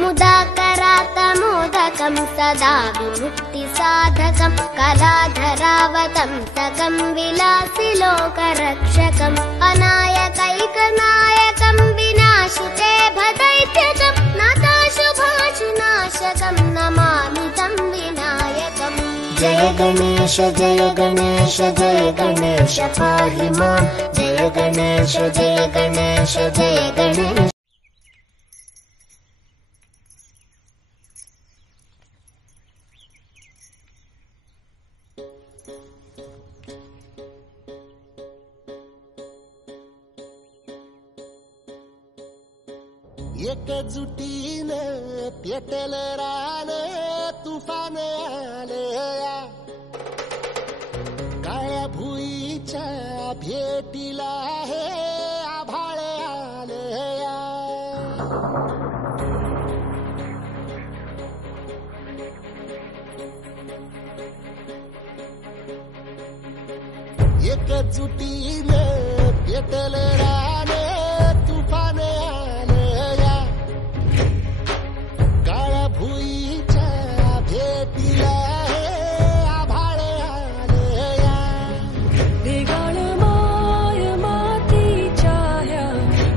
मुदाकरातमोदकं सदा विमुक्तिसाधकं कलाधरावतंसकं विलासिलोकरक्षकं अनायकैकनायकं विनाशिते भदैत्यकं नाथाशुभाशुनाशकं नमामि तं विनायकम्। जय गणेश जय गणेश जय गणेश पाहि मां। जय गणेश जय गणेश जय गणेश। एकजुटीने पेटल रान तुफान आलया, काळ्या भुईच्या भेटीला हे आभाळ आलया। एकजुटीने पेटल रान तुफान आलया, काळ्या भुईच्या भेटीला हे आभाळ आलया। देगाळ माय मातीच्या ह्या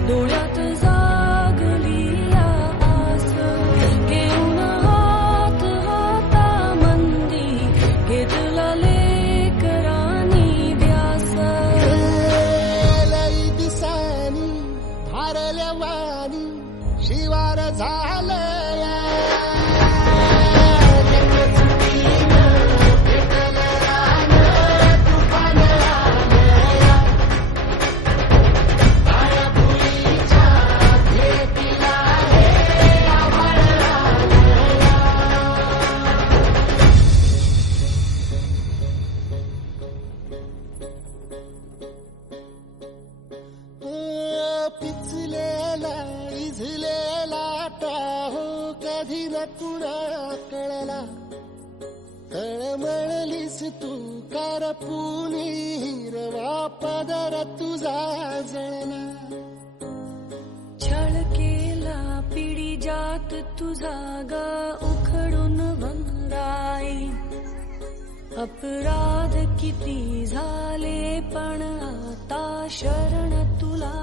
डोळ्यात जागली आस, घेऊन हात हातामंदी घेतला लेकरांनी ध्यास। लई दिसानी भारल्या वाणी शिवार झालया, पिचलेला इझलेला टाहो कधी न कुणा कळला। तळमळलीस तू करपुनी हिरवा पदर तुझा जळला। छळ केला पिढी जात तुझा ग उखडून वनराई। अपराध किती झाले पण आता शरण तुला